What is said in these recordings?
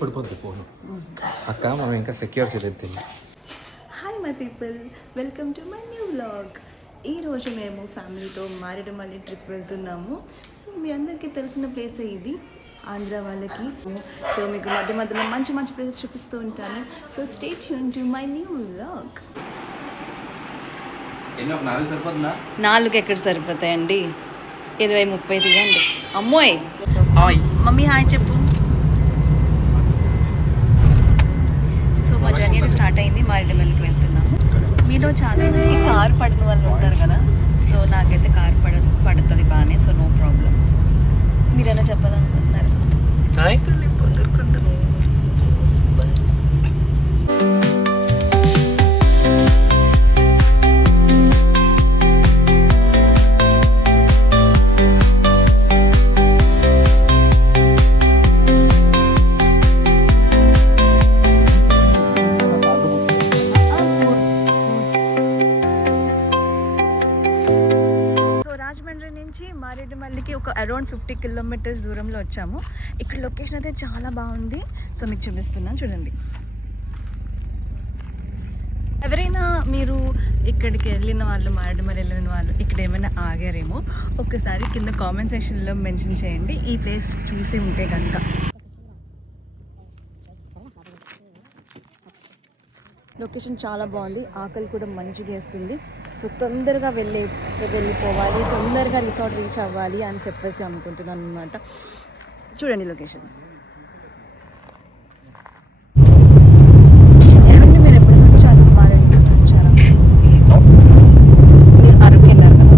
పడిపోద్ది ఫోన్ అక్క మనం ఇంకా సెక్యూర్ చేయలేదు. Hi my people, welcome to my new vlog. ఈరోజు మేము ఫ్యామిలీతో మారేడుమల్లి ట్రిప్ వెళ్తున్నాము. సో మీ అందరికీ తెలిసిన ప్లేసే ఇది, ఆంధ్ర వాళ్ళకి. సో మీకు మధ్య మధ్యలో మంచి మంచి ప్లేసెస్ చూపిస్తూ ఉంటాను. So stay tune to my new vlog. 4 ఎక్కడ సరిపోతాయండి, 20-30 తీయండి. అమ్మోయ్ మమ్మీ హాయ్ చెప్పు. సో మా జర్నీ అయితే స్టార్ట్ అయింది, మారేడుమల్లికి వెళ్తున్నాము. మీలో చాలా మందికి కార్ పడిన వాళ్ళు ఉంటారు కదా. సో నాకైతే కార్ పడుతుంది బాగానే, సో నో ప్రాబ్లం. మీరు ఎలా చెప్పాలనుకుంటున్నారు? మారేడుమల్లికి ఒక అరౌండ్ 50 కిలోమీటర్స్ దూరంలో వచ్చాము. ఇక్కడ లొకేషన్ అయితే చాలా బాగుంది. సో మీకు చూపిస్తున్నాను చూడండి. ఎవరైనా మీరు ఇక్కడికి వెళ్ళిన వాళ్ళు, మారేడుమల్లి వెళ్ళిన వాళ్ళు ఇక్కడ ఏమైనా ఆగారేమో ఒక్కసారి కింద కామెంట్ సెక్షన్లో మెన్షన్ చేయండి, ఈ ప్లేస్ చూసి ఉంటే కనుక. లొకేషన్ చాలా బాగుంది, ఆకలి కూడా మంచిగా వేస్తుంది. సో తొందరగా వెళ్ళిపోవాలి, తొందరగా రిసార్ట్ రీచ్ అవ్వాలి అని చెప్పేసి అనుకుంటున్నాను అనమాట. చూడండి లొకేషన్. ఏమంటే మీరు ఎప్పుడైనా వచ్చారు మారేడుమల్లి? వచ్చారా? మీరు అరకు వెళ్ళారు కదా?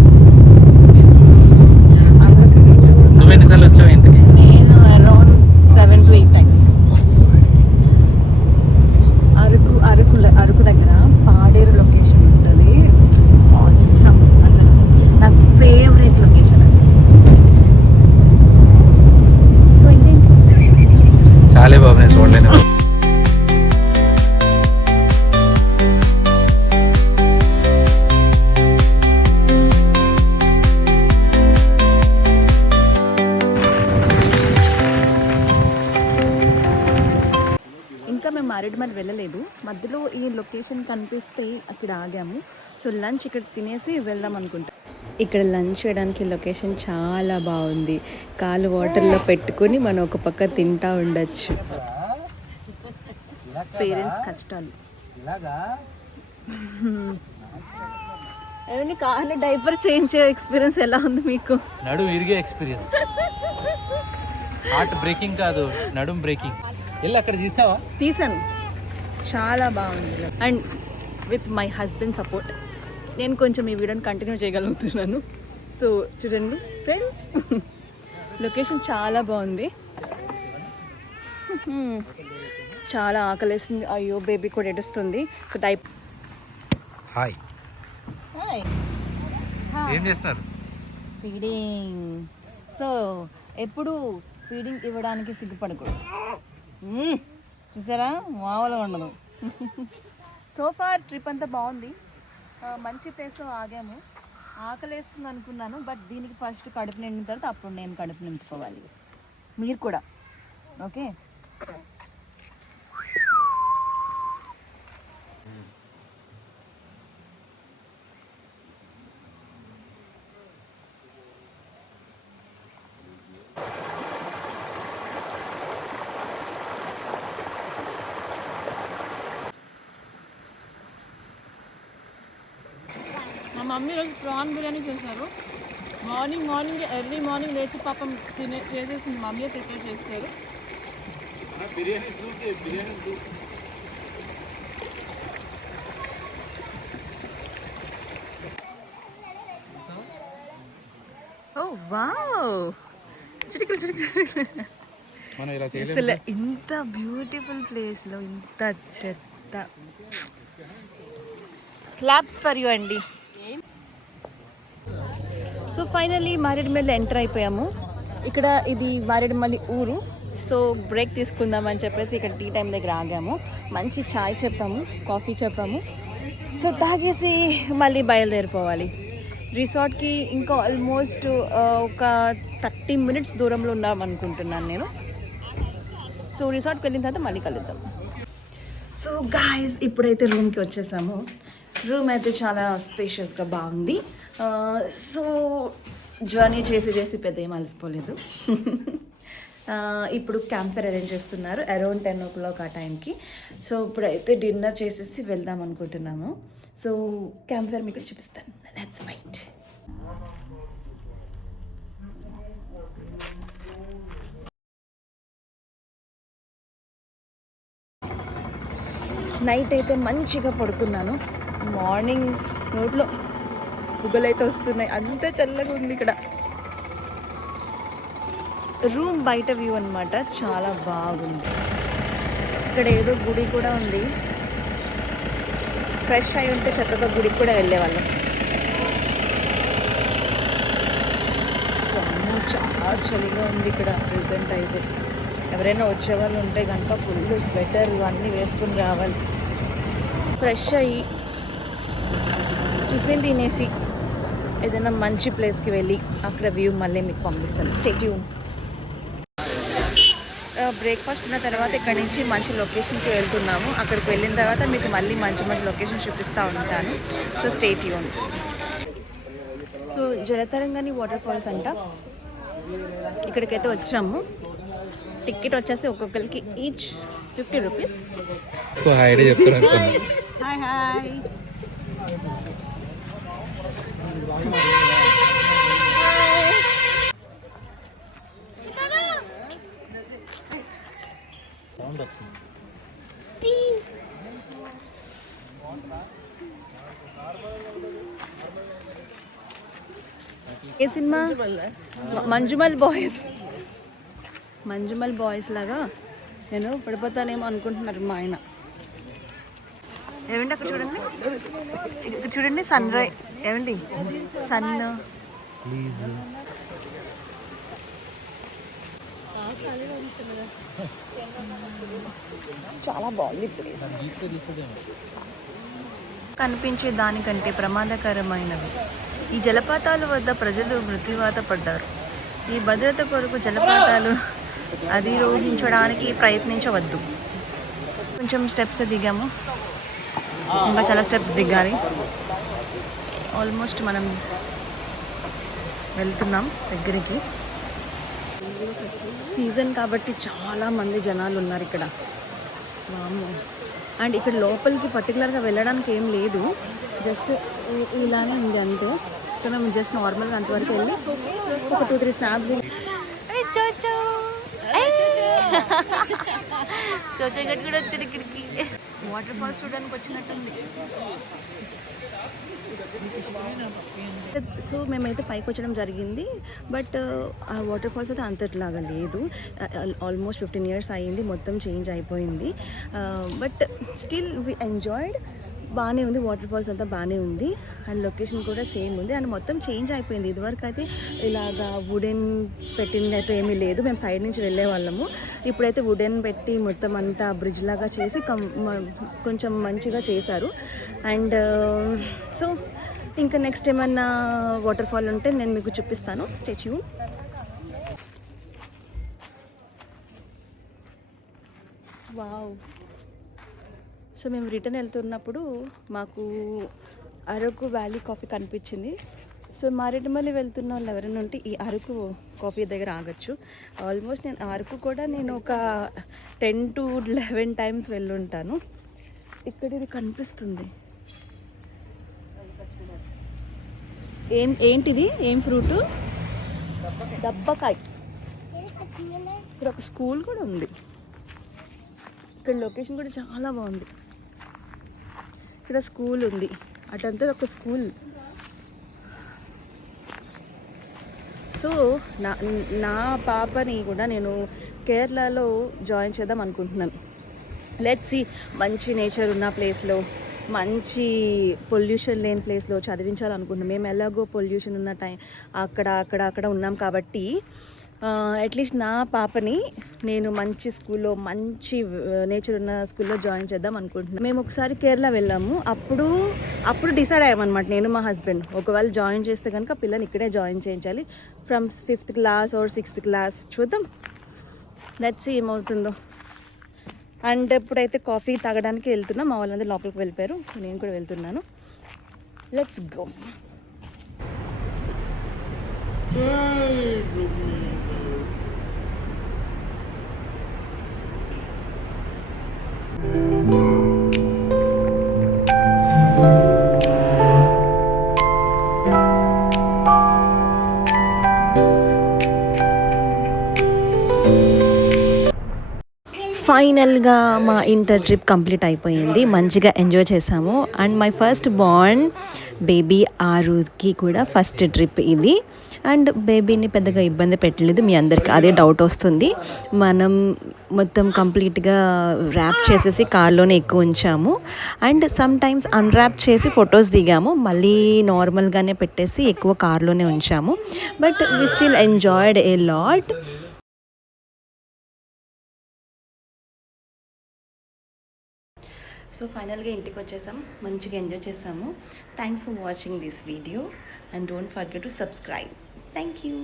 నేను అరౌండ్ 7 to 8 times. అరకు దగ్గర పాడేరు లొకేషన్ ఉంటుంది. ఆసమ్, అసలు నాకు ఫేవరెట్ లొకేషన్ అది. సో ఇంకేంటి, చాలా బాగున్నాయి చూడలేదు. ఇంకా మేము మారేడుమల్లి వెళ్ళలేదు, మధ్యలో ఈ లొకేషన్ కనిపిస్తే అక్కడ ఆగాము. సో లంచ్ ఇక్కడ తినేసి వెళ్దాం అనుకుంటాం. ఇక్కడ లంచ్ చేయడానికి లొకేషన్ చాలా బాగుంది. కాలు వాటర్లో పెట్టుకొని మనం ఒక పక్క తింటా ఉండొచ్చు. పేరెంట్స్ కష్టాలు. ఏమండి కాళ్ళు డైపర్ చేంజ్ చేయ ఎక్స్పీరియన్స్ ఎలా ఉంది మీకు? నడుం ఇరిగే ఎక్స్పీరియన్స్, హార్ట్ బ్రేకింగ్ కాదు, నడుం బ్రేకింగ్. వెళ్ళి అక్కడ తీసావా? తీసాను, చాలా బాగుంది. And with my husband support నేను కొంచెం ఈ వీడియోని కంటిన్యూ చేయగలుగుతున్నాను. సో చూడండి ఫ్రెండ్స్, లొకేషన్ చాలా బాగుంది. చాలా ఆకలేస్తుంది. అయ్యో బేబీ కూడా ఏడుస్తుంది. సో హాయ్ ఏం చేస్తున్నారు? ఫీడింగ్. సో ఎప్పుడు ఫీడింగ్ ఇవ్వడానికి సిగ్గుపడకూడదు. చూసారా, మామూలుగా ఉండదు. సో ఫార్ ట్రిప్ అంతా బాగుంది, మంచి ప్లేస్లో ఆగాము. ఆకలేస్తుంది అనుకున్నాను, బట్ దీనికి ఫస్ట్ కడుపు నిండిన తర్వాత అప్పుడు నేను కడుపు నింపుకోవాలి. మీరు కూడా ఓకే. మా మమ్మీ రోజు ప్రాన్ బిర్యానీ చేశారు. మార్నింగ్ ఎర్లీ మార్నింగ్ లేచి పాపం చేసేసింది, మమ్మీ ప్రిపేర్ చేస్తారు. ఓ వావ్, అసలు ఇంత బ్యూటిఫుల్ ప్లేస్లో ఇంత చెత్త. క్లాప్స్ ఫర్ యూ అండి. సో ఫైనల్లీ మారేడుమల్లి ఎంటర్ అయిపోయాము. ఇక్కడ ఇది మారేడుమల్లి ఊరు. సో బ్రేక్ తీసుకుందామని చెప్పేసి ఇక్కడ టీ టైం దగ్గర ఆగాము. మంచి చాయ్ చెప్పాము, కాఫీ చెప్పాము. సో తాగేసి మళ్ళీ బయలుదేరిపోవాలి. రిసార్ట్కి ఇంకా ఆల్మోస్ట్ ఒక 30 minutes దూరంలో ఉన్నాం అనుకుంటున్నాను నేను. సో రిసార్ట్కి వెళ్ళిన తర్వాత మళ్ళీ కలుద్దాం. సో గాయస్ ఇప్పుడైతే రూమ్కి వచ్చేసాము. రూమ్ అయితే చాలా స్పేషియస్గా బాగుంది. సో జర్నీ చేసి పెద్ద ఏం అలసిపోలేదు. ఇప్పుడు క్యాంప్ ఫైర్ అరేంజ్ చేస్తున్నారు అరౌండ్ 10 o'clock ఆ టైంకి. సో ఇప్పుడైతే డిన్నర్ చేసేసి వెళ్దాం అనుకుంటున్నాము. సో క్యాంప్ ఫైర్ మీకు చూపిస్తాను. Let's wait. నైట్ అయితే మంచిగా పడుకున్నాను. మార్నింగ్ నోట్లో బుగ్గలైతే వస్తున్నాయి, అంత చల్లగా ఉంది ఇక్కడ. రూమ్ బయట వ్యూ అన్నమాట, చాలా బాగుంది. ఇక్కడ ఏదో గుడి కూడా ఉంది. ఫ్రెష్ అయి ఉంటే చక్కగా గుడికి కూడా వెళ్ళేవాళ్ళం. చాలా చలిగా ఉంది ఇక్కడ ప్రెసెంట్ అయితే. ఎవరైనా వచ్చేవాళ్ళు ఉంటే కనుక ఫుల్ స్వెటర్ ఇవన్నీ వేసుకుని రావాలి. ఫ్రెష్ అయ్యి టిఫిన్ తినేసి ఏదైనా మంచి ప్లేస్కి వెళ్ళి అక్కడ వ్యూ మళ్ళీ మీకు పంపిస్తాను. Stay tune. బ్రేక్ఫాస్ట్ తిన్న తర్వాత ఇక్కడ నుంచి మంచి లొకేషన్కి వెళ్తున్నాము. అక్కడికి వెళ్ళిన తర్వాత మీకు మళ్ళీ మంచి లొకేషన్ చూపిస్తూ ఉంటాను. So stay tune. సో జలతరంగాని వాటర్ ఫాల్స్ అంట, ఇక్కడికైతే వచ్చాము. టికెట్ వచ్చేసి ఒక్కొక్కరికి ఈచ్ 50 rupees. Hi hi. ఏ సినిమా? మంజుమల్ బాయ్స్ లాగా నేను పడిపోతానేమో అనుకుంటున్నారు మా ఆయన. ఏమండి అక్కడ చూడండి, ఇక్కడ చూడండి సన్ రైజ్. ఏమండి సన్ చాలా బాగుంది ప్లేస్. కనిపించే దానికంటే ప్రమాదకరమైనవి. ఈ జలపాతాల వద్ద ప్రజలు మృత్యువాత పడ్డారు. ఈ భద్రత కొరకు జలపాతాలు అధిరోహించడానికి ప్రయత్నించవద్దు. కొంచెం స్టెప్స్ దిగాము, ఇంకా చాలా స్టెప్స్ దిగాలి. ఆల్మోస్ట్ మనం వెళ్తున్నాం దగ్గరికి. సీజన్ కాబట్టి చాలామంది జనాలు ఉన్నారు ఇక్కడ. అండ్ ఇక్కడ లోపలికి పర్టికులర్గా వెళ్ళడానికి ఏం లేదు, జస్ట్ ఇలానే ఉంది అంతే. సో మేము జస్ట్ నార్మల్గా అంతవరకు వెళ్ళి ఒక 2-3 స్నాప్స్. చోచో గట్టి కూడా వచ్చాడు ఇక్కడికి. వాటర్ ఫాల్స్ చూడడానికి వచ్చినట్టుంది. సో మేమైతే పైకి వచ్చడం జరిగింది, బట్ ఆ వాటర్ ఫాల్స్ అయితే అంతట్లాగా లేదు. ఆల్మోస్ట్ 15 years అయ్యింది, మొత్తం చేంజ్ అయిపోయింది. But still we enjoyed. బాగానే ఉంది, వాటర్ ఫాల్స్ అంతా బాగానే ఉంది. అండ్ లొకేషన్ కూడా సేమ్ ఉంది. అండ్ మొత్తం చేంజ్ అయిపోయింది. ఇదివరకు అయితే ఇలాగా వుడెన్ పెట్టింది అయితే ఏమీ లేదు, మేము సైడ్ నుంచి వెళ్ళే వాళ్ళము. ఇప్పుడైతే వుడెన్ పెట్టి మొత్తం అంతా బ్రిడ్జ్ లాగా చేసి కొంచెం మంచిగా చేశారు. అండ్ సో ఇంకా నెక్స్ట్ ఏమన్నా వాటర్ ఫాల్ ఉంటే నేను మీకు చూపిస్తాను. Stay tune. వావ్. సో మేము రిటర్న్ వెళ్తున్నప్పుడు మాకు అరకు వ్యాలీ కాఫీ కనిపించింది. సో మారేడుమల్లి వెళ్తున్న వాళ్ళు ఎవరైనా ఉంటే ఈ అరకు కాఫీ దగ్గర ఆగచ్చు. ఆల్మోస్ట్ నేను అరకు కూడా నేను ఒక 10 to 11 times వెళ్ళుంటాను. ఇక్కడ ఇది కనిపిస్తుంది. ఏంటిది? ఏం ఫ్రూటు? దబ్బకాయ. ఇక్కడ ఒక స్కూల్ కూడా ఉంది. ఇక్కడ లొకేషన్ కూడా చాలా బాగుంది. ఇక్కడ స్కూల్ ఉంది, అటంతా ఒక స్కూల్. సో నా పాపని కూడా నేను కేరళలో జాయిన్ చేద్దాం అనుకుంటున్నాను. లెట్స్ సీ, మంచి నేచర్ ఉన్న ప్లేస్లో, మంచి పొల్యూషన్ లేని ప్లేస్లో చదివించాలనుకుంటున్నాం. మేము ఎలాగో పొల్యూషన్ ఉన్న అక్కడ ఉన్నాం కాబట్టి అట్లీస్ట్ నా పాపని నేను మంచి స్కూల్లో, మంచి నేచర్ ఉన్న స్కూల్లో జాయిన్ చేద్దాం అనుకుంటున్నాను. మేము ఒకసారి కేరళ వెళ్ళాము, అప్పుడు డిసైడ్ అయ్యామన్నమాట నేను మా హస్బెండ్. ఒకవేళ జాయిన్ చేస్తే కనుక పిల్లని ఇక్కడే జాయిన్ చేయించాలి. From 5th class or 6th class చూద్దాం. లెట్స్ సీ ఏమవుతుందో. అండ్ ఇప్పుడైతే కాఫీ తాగడానికి వెళ్తున్నాం. మా వాళ్ళందరూ లోపలికి వెళ్ళిపోయారు. సో నేను కూడా వెళ్తున్నాను. Let's go. ఫైనల్గా మా ఇంటర్ ట్రిప్ కంప్లీట్ అయిపోయింది. మంచిగా ఎంజాయ్ చేసాము. And my first born baby ఆరుకి కూడా ఫస్ట్ ట్రిప్ ఇది. అండ్ బేబీని పెద్దగా ఇబ్బంది పెట్టలేదు. మీ అందరికి అదే డౌట్ వస్తుంది. మనం మొత్తం కంప్లీట్గా ర్యాప్ చేసేసి కార్లోనే ఎక్కువ ఉంచాము. అండ్ సమ్ టైమ్స్ అన్ర్యాప్ చేసి ఫొటోస్ దిగాము. మళ్ళీ నార్మల్గానే పెట్టేసి ఎక్కువ కార్లోనే ఉంచాము. But we still enjoyed a lot. So ఫైనల్గా ఇంటికి వచ్చేసాం. మంచిగా ఎంజాయ్ చేసాము. Thanks for watching this video and don't forget to subscribe. Thank you.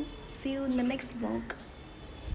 See you in the next vlog.